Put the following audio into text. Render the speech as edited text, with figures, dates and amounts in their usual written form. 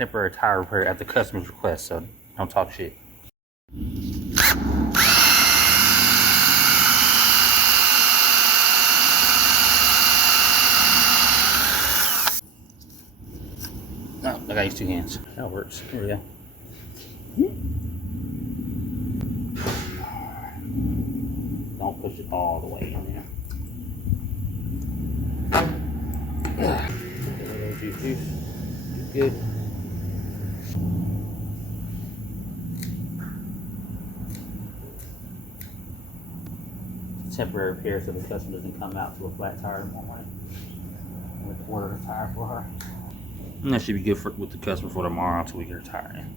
temporary tire repair at the customer's request, so don't talk shit. Oh, I gotta use 2 hands. That works. There we go. Don't push it all the way in there. Juice. Good. Temporary repair so the customer doesn't come out to a flat tire tomorrow morning. With the order a tire for her. And that should be good with the customer for tomorrow until we get her tire in.